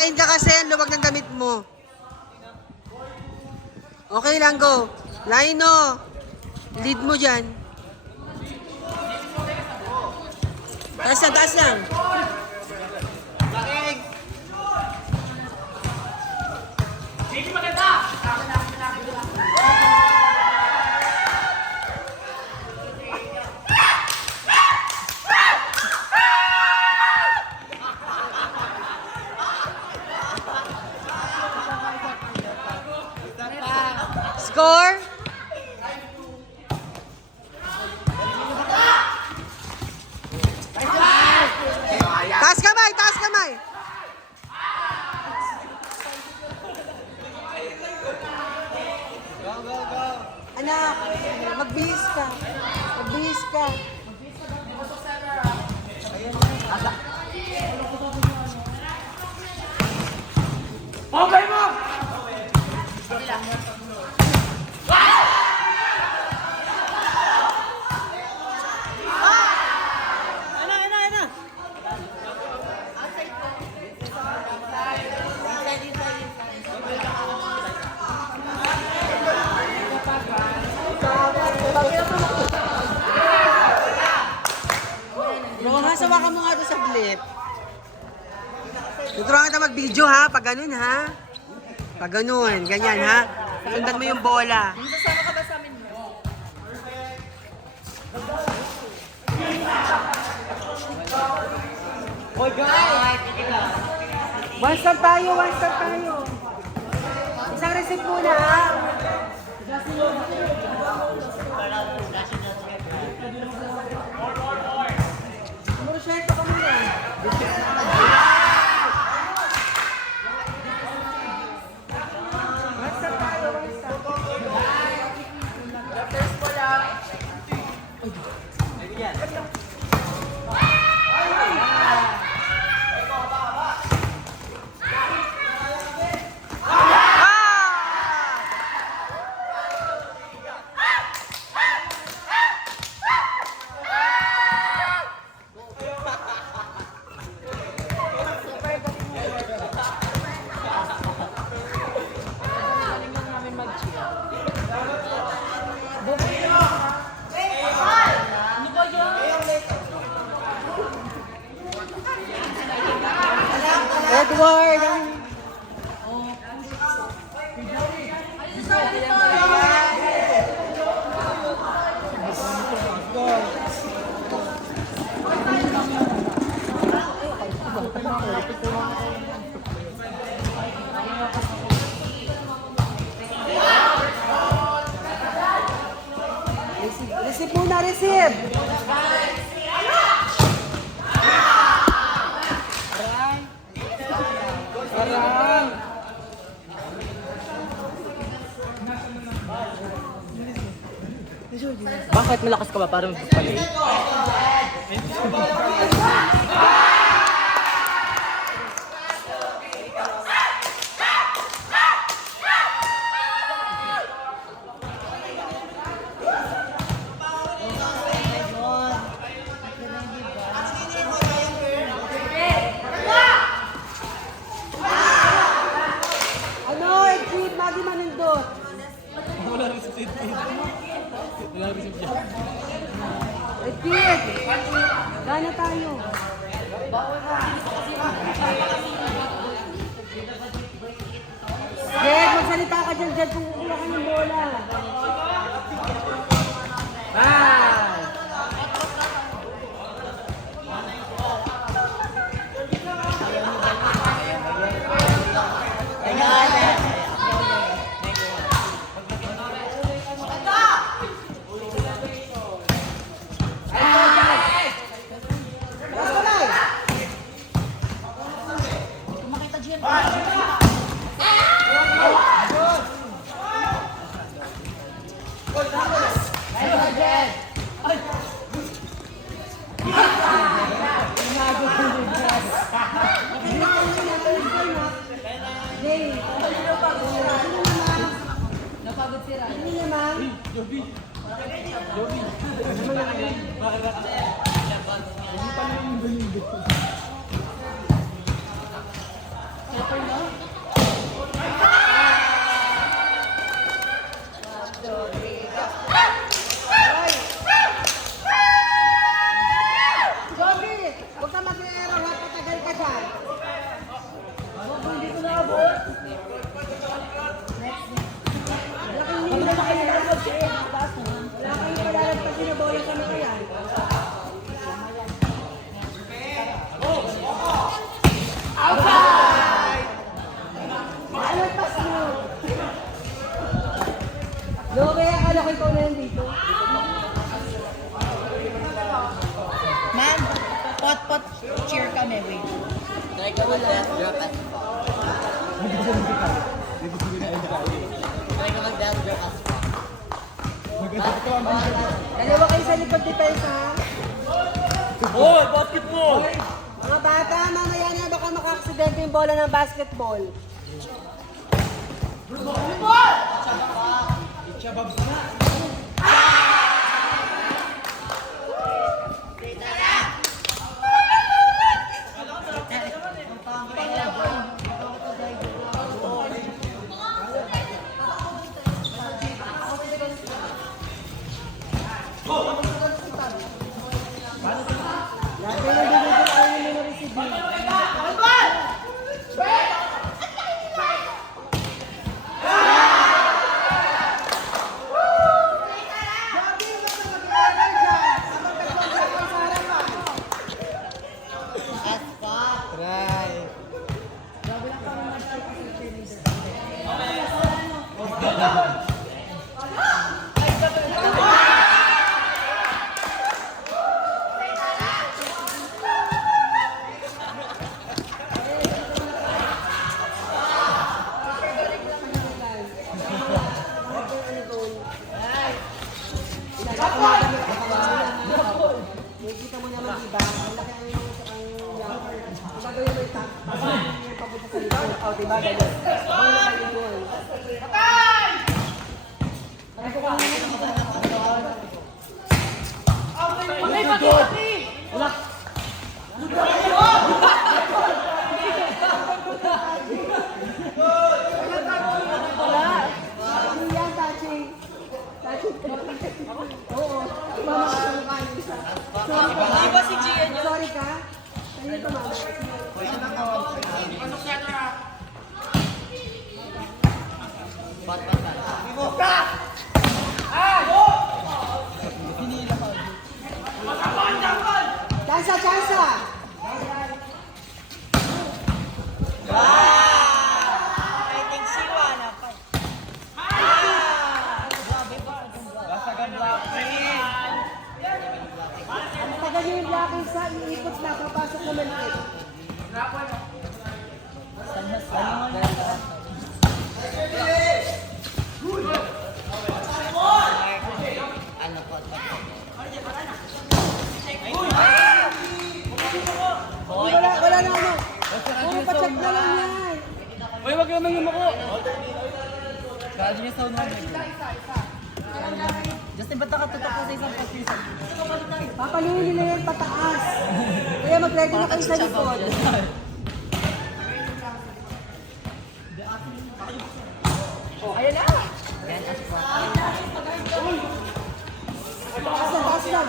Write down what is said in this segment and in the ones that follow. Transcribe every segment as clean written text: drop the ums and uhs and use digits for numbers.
Akin ka kasi, ang luwag ng damit mo. Okay lang, go. Lino, lead mo dyan. Taas lang, taas lang. Score? Taas kamay, taas kamay. Anak, magbihis ka. Magbihis ka. Okay mo! Hawakan mo nga ito saglit. Tuturuan kita mag-video ha, pag ganun ha. Pag ganun, ganyan ha. Sundan mo yung bola. Sasama ka ba sa amin mo? Hoy guys! One stop tayo, one stop tayo. Isang receipt muna ha. Mursyento ka muna. One stop tayo, one stop. First po lang. Edward! Receive muna, receive! Bakit malakas ka ba? Parang pali. Ano? Exit, Maggie Manindot. Wala rin sa seat. Wala rin sa seat. Exit! Gana tayo. Jed, magsalita ka dyan, Jed, kung kukuha ka ng bola. Napagod si Ryan. Hindi naman. Joby. Joby. Pot-pot cheer kami, wait. Try ka mag-death drop as fuck. Try ka mag-death drop as fuck. Dalawa kayo sa likod defense, ha? Hoy, basketball! Mga bata, mamaya na baka maka-aksidente yung bola ng basketball. Lahat na nagdudugod ayaw nyo na receive. As fuck. Try. Nakikita mo naman, diba? Malaki ang gagawin mo yung top. Yung papunta sa likod. O, diba? Ganyan. Bang nakaligol. Hindi yan, touching. Touching. Oo. Mama ka sa mukha niyo isa. Sorry ka. Di ba si Gian yun? Sorry ka? Sa'yo ito, mama. Pat, pat, pat. Chansa, chansa! I think si Juana pa. Ang tagal niyo yung blocking sa iikot na papasok naman eh. Ano po? Wala na ano. Puro pa-check na lang yan. Hoy, wag naman yung mako! Kaji niya sa unang Justin, ba't nakatutok ko sa isang pagkisa? Papaluin nila yan pataas. Kaya mag-ready na kayo sa likod. Oh, ayun na. Yan, as fuck. Taas lang, taas lang.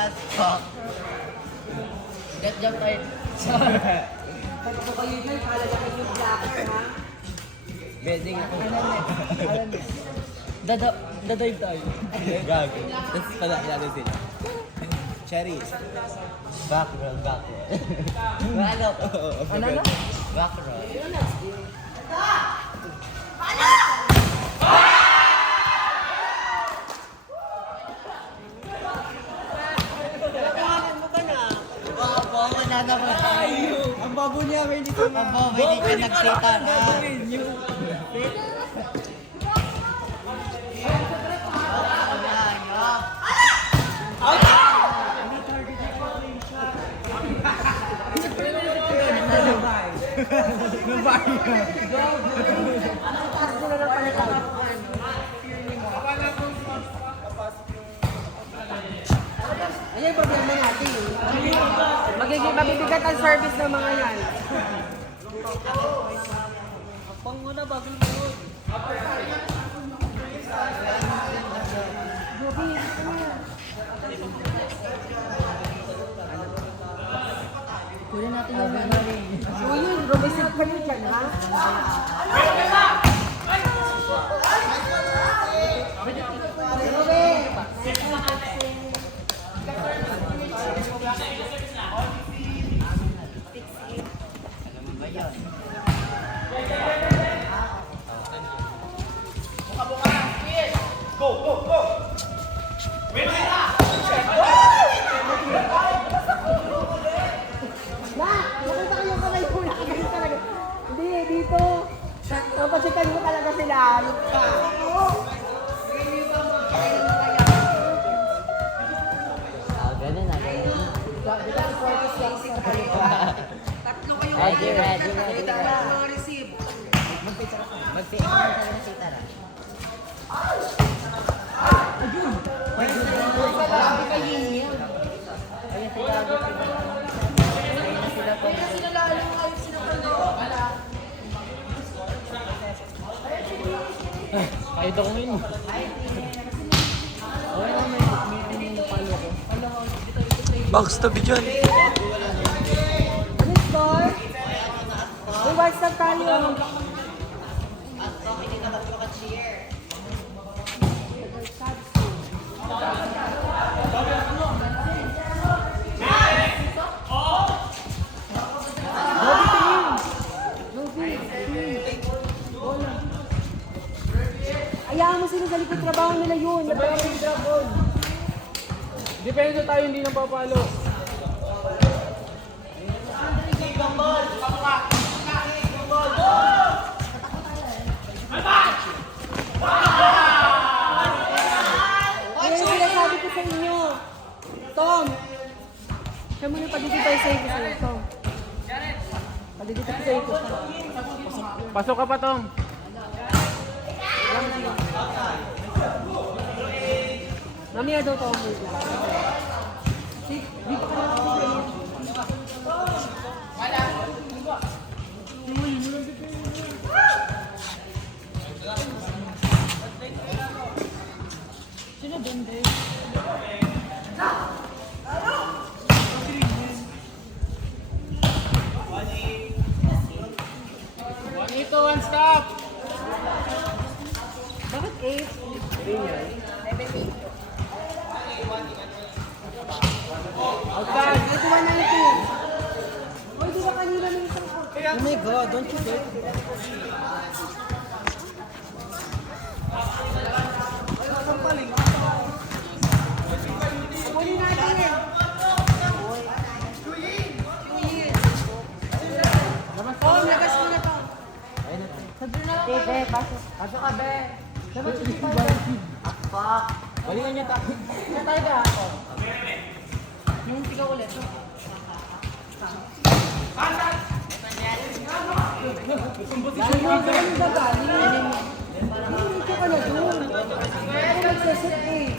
As fuck. Get jump right. Pag ako kayo dyan, kalalaki yung blocker, ha? Bedding ako. Dadive tayo. Gago. Tapos pala, natin sila. Cherries. Back roll, back roll. Ano? Ano? Back roll. Wala naman tayo. Ang babo niya, may hindi Ang bobo, hindi ka nagsita na. Taas nila ng palatag. Ayan yung problema natin. Magiging mabibigat ang service ng mga yan. Pang muna bago yun. Kunin natin yung memory. So yun, rumisip kayo dyan, ha? checkan mo talaga sila. Look ka. Ganun na, ganun. Tatlo kayo. Ready. Mga receive. Magpita na. Kahit ako ngayon. Box tabi dyan. Ano score? Uy, what's up tayo? Ayaw mo sila sa likod, trabaho nila yun. Depende tayo, hindi nang papalo. Ayun yung sinasabi ko sa inyo. Tom, siya muna paligid tayo sa iyo sa'yo, Tom. Paligid tayo sa iyo. Pasok ka pa, Tom. Mamaya daw, Tom. Dito ka lang. Ito, one stop. Bakit 8? Outside. Ito 190. Uy, di ba kanina may isang Oh my God, don't you dare. Huli natin. Oh, labas mo na to. Be, pasok. Pasok ka, be. Fuck. Balingan niya tayo. Talaga ako. Yung tiga ulit. Ano ba galing? Hindi ka na doon. Ako nagsasit eh.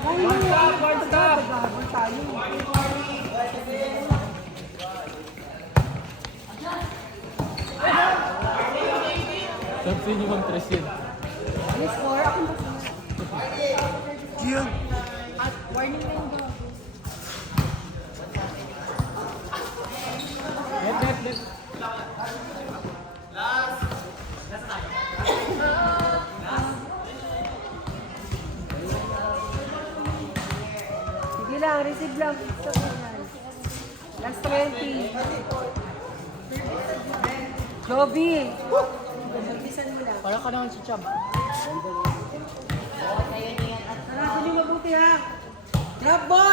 Ay, One stop. nagagabal tayo. Sabi niyo ang 3 yun. Ano score? Ako ba? Yan. At warning na yung bago. Net. Sige lang, receive lang. Last 20. Joby. Magbisan mo lang. Para ka naman si Chab. Tara, sili mabuti ha. Drop ball!